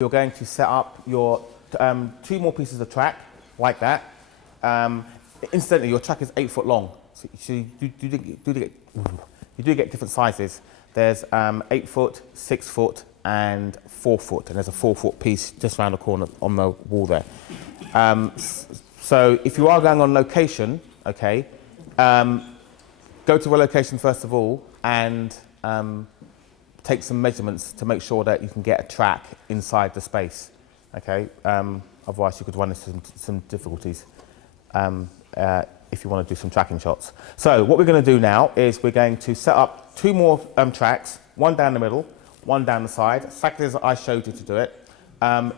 You're going to set up your two more pieces of track, like that. Incidentally, your track is 8 foot long, so you do get different sizes. There's 8 foot, 6 foot, and 4 foot, and there's a 4 foot piece just around the corner on the wall there. So if you are going on location, okay, go to a location first of all and take some measurements to make sure that you can get a track inside the space, okay? Otherwise you could run into some difficulties if you want to do some tracking shots. So what we're going to do now is we're going to set up 2 more tracks, one down the middle, one down the side, exactly as I showed you to do it.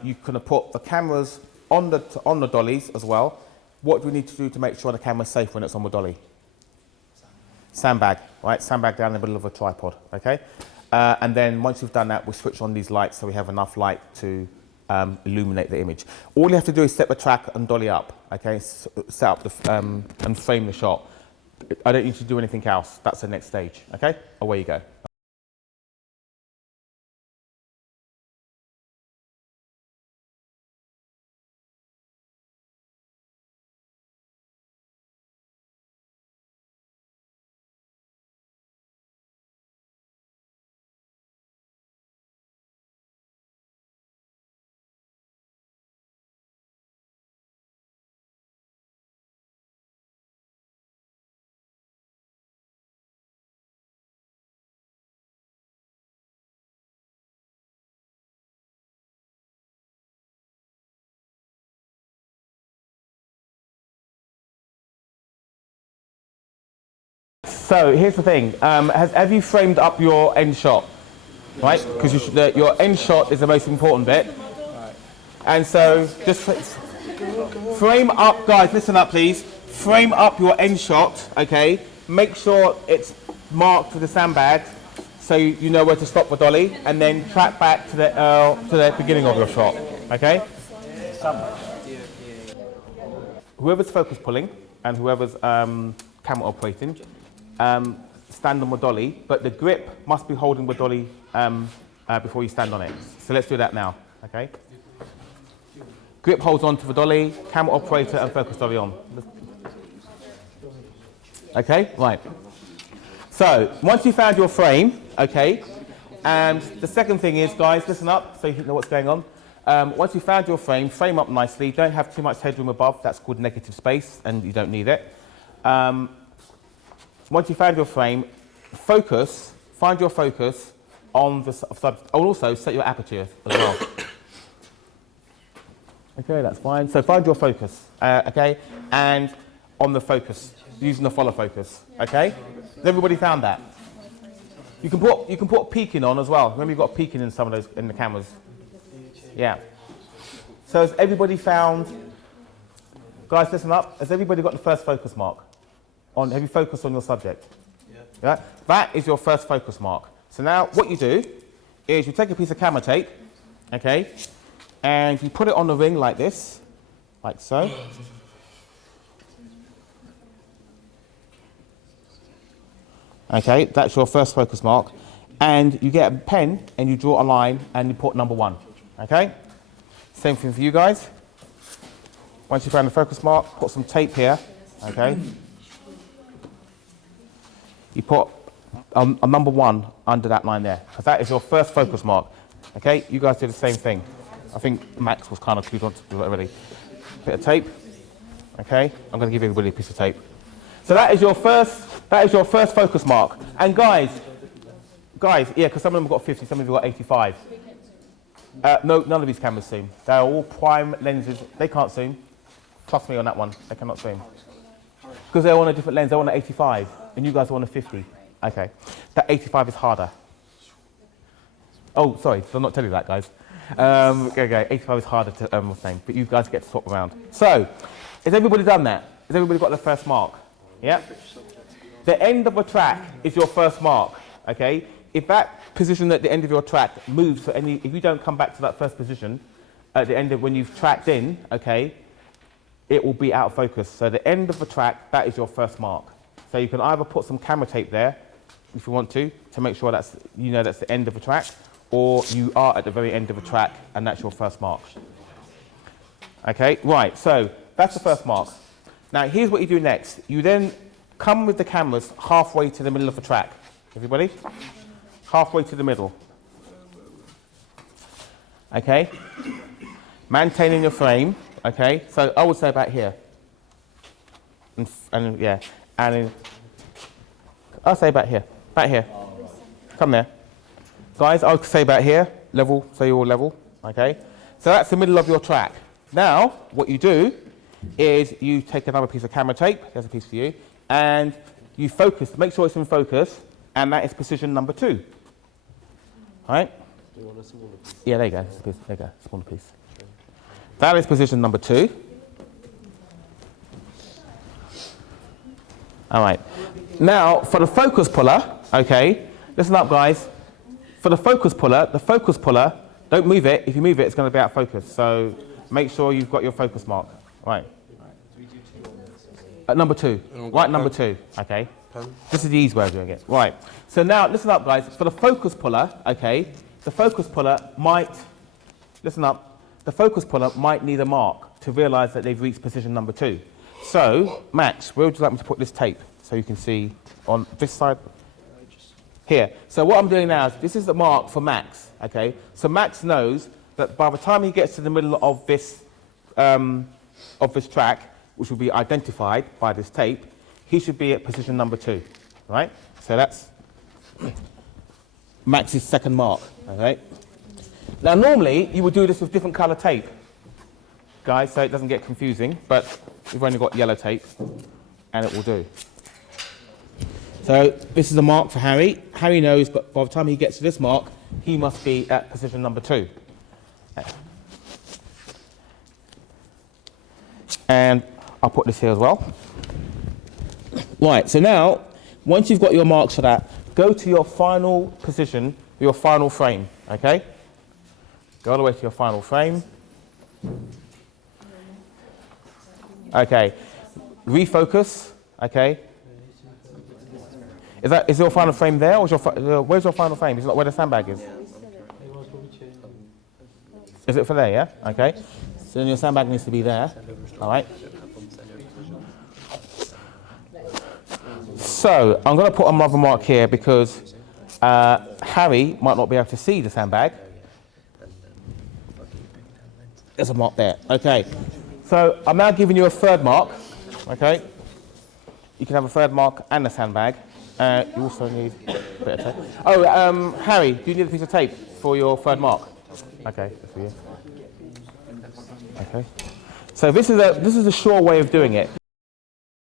You can put the cameras on the dollies as well. What do we need to do to make sure the camera's safe when it's on the dolly? Sandbag, right? Sandbag down in the middle of a tripod, okay? And then once you've done that, we switch on these lights so we have enough light to illuminate the image. All you have to do is set the track and dolly up, okay? Set up and frame the shot. I don't need to do anything else. That's the next stage, okay? Away you go. So here's the thing, have you framed up your end shot, right? Because your end shot is the most important bit. Right. And so just frame up, guys, listen up please. Frame up your end shot, okay? Make sure it's marked with the sandbag so you know where to stop the dolly, and then track back to the beginning of your shot, okay? Whoever's focus pulling and whoever's camera operating, stand on the dolly, but the grip must be holding the dolly before you stand on it. So let's do that now, okay? Grip holds on to the dolly, camera operator and focus dolly on. Okay, right. So once you found your frame, okay, and the second thing is, guys, listen up so you know what's going on. Once you found your frame up nicely, don't have too much headroom above, that's called negative space and you don't need it. Once you found your frame, find your focus on the subject. Oh, also set your aperture as well. Okay, that's fine. So find your focus, okay, and on the focus, using the follow focus, okay? Has everybody found that? You can put peaking on as well. Remember, you've got peaking in some of those in the cameras. Yeah. So has everybody found? Guys, listen up. Has everybody got the first focus mark? Have you focused on your subject? Yeah. That is your first focus mark. So now what you do is you take a piece of camera tape, okay, and you put it on the ring like this, like so. Okay, that's your first focus mark. And you get a pen and you draw a line and you put number 1, okay? Same thing for you guys. Once you found the focus mark, put some tape here, okay? You put a number 1 under that line there, because that is your first focus mark. Okay, you guys do the same thing. I think Max was kind of clued on to do it already. Bit of tape. Okay, I'm going to give everybody a piece of tape. So that is your first focus mark. And guys, yeah, because some of them have got 50, some of them have got 85. No, none of these cameras zoom. They're all prime lenses. They can't zoom. Trust me on that one. They cannot zoom. Because they're on a different lens. They're on an 85. And you guys are on a 50. Okay. That 85 is harder. Oh, sorry. Did I not tell you that, guys? Okay. 85 is harder to same. But you guys get to swap around. So, has everybody done that? Has everybody got the first mark? Yeah? The end of a track is your first mark. Okay? If that position at the end of your track moves, if you don't come back to that first position at the end of when you've tracked in, okay, it will be out of focus. So the end of the track, that is your first mark. So you can either put some camera tape there, if you want to make sure that's the end of the track, or you are at the very end of a track and that's your first mark. Okay, right, so that's the first mark. Now here's what you do next. You then come with the cameras halfway to the middle of the track. Everybody? Halfway to the middle. Okay? Maintaining your frame. Okay? So I would say about here. And yeah. And I'll say about here. About here. Come there. Guys, I would say about here. Level, so you're all level. Okay? So that's the middle of your track. Now, what you do is you take another piece of camera tape. There's a piece for you. And you focus, make sure it's in focus, and that is position number 2. All right? Do you want a smaller piece? Yeah, there you go. There you go, smaller piece. That is position number 2. All right. Now, for the focus puller, okay, listen up, guys. For the focus puller, don't move it. If you move it, it's going to be out of focus. So make sure you've got your focus mark. Right. At number 2. Right, number 2. Okay. This is the easy way of doing it. Right. So now, listen up, guys. For the focus puller, okay, the focus puller might, listen up, the focus puller might need a mark to realise that they've reached position number 2. So, Max, where would you like me to put this tape so you can see on this side? Here. So what I'm doing now is, this is the mark for Max, okay? So Max knows that by the time he gets to the middle of this track, which will be identified by this tape, he should be at position number 2, right? So that's Max's second mark, okay? Now normally, you would do this with different colour tape, guys, so it doesn't get confusing, but we've only got yellow tape, and it will do. So this is a mark for Harry. Harry knows, but by the time he gets to this mark, he must be at position number 2. And I'll put this here as well. Right, so now, once you've got your marks for that, go to your final position, your final frame, okay? Go all the way to your final frame. Okay, refocus, okay? Is your final frame there, or is where's your final frame? Is it not where the sandbag is? Is it for there, yeah? Okay. So then your sandbag needs to be there, all right? So I'm going to put another mark here because Harry might not be able to see the sandbag. There's a mark there, okay. So I'm now giving you a third mark, okay? You can have a third mark and a sandbag. You also need a bit of tape. Oh, Harry, do you need a piece of tape for your third mark? Okay, that's for you. Okay. So this is a sure way of doing it.